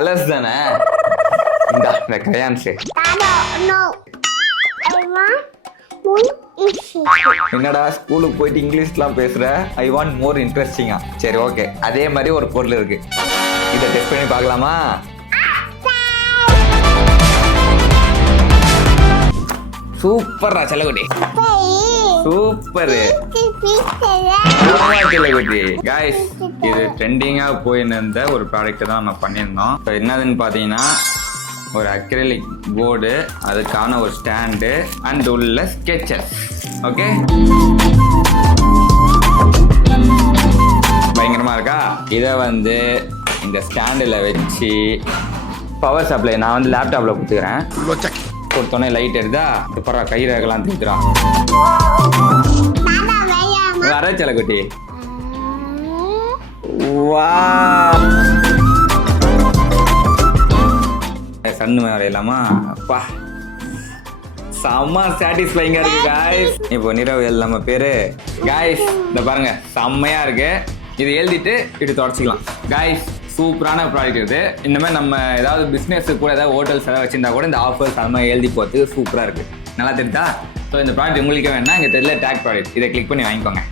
Colours தானே. இந்த crayons. No. I want more interesting. என்னடா ஸ்கூலுக்கு போயிட்டு இங்கிலீஷ்லாம் பேசுற? ஐ வாண்ட் மோர் இன்ட்ரெஸ்டிங்கா. சரி ஓகே, அதே மாதிரி ஒரு பொருள் இருக்கு, இதை டெஸ்ட் பண்ணி பார்க்கலாமா? சூப்பர்ரா செல்லகுட்டி, சூப்பர் செல்லகுட்டி. காய்ஸ், இது ட்ரெண்டிங்கா போயிருந்த ஒரு ப்ராடக்ட் தான் நம்ம பண்ணியிருந்தோம். என்னதுன்னு பார்த்தீங்கன்னா ஒரு அக்ரிலிக் போர்டு, அதுக்கான ஒரு ஸ்டாண்டு அண்ட் உள்ள ஸ்கெச்சஸ். ஓகே, பயங்கரமா இருக்கா? இதை வந்து இந்த ஸ்டாண்டில் வச்சு பவர் சப்ளை நான் வந்து லேப்டாப்ல கொடுத்துக்கிறேன். கொடுத்தோன்னே லைட் எடுத்தா இப்போ கை ரேகெல்லாம் தூக்குறான். வர செல்லக்குட்டி. வா, சன்னு வரையலாமா? அப்பா செம்ம சாட்டிஸ்ஃபைங்கா இருக்கு காய்ஸ். இப்போ நிரவ் நம்ம பேரு காய்ஸ், இந்த பாருங்க செம்மையா இருக்கு. இது எழுதிட்டு இப்படி தொடச்சிக்கலாம் காய்ஸ். சூப்பரான ப்ராடக்ட் இது. இந்த மாதிரி நம்ம ஏதாவது பிஸ்னஸ் கூட ஏதாவது ஹோட்டல்ஸ் ஏதாவது வச்சிருந்தா கூட இந்த ஆஃபர்ஸ் அந்த மாதிரி எழுதி போகிறதுக்கு சூப்பராக இருக்கு. நல்லா தெரிஞ்சா? ஸோ இந்த ப்ராடக்ட் உங்களுக்கு வேணா இங்கே தெரியல டேக் ப்ராடக்ட், இதை கிளிக் பண்ணி வாங்கிக்கோங்க.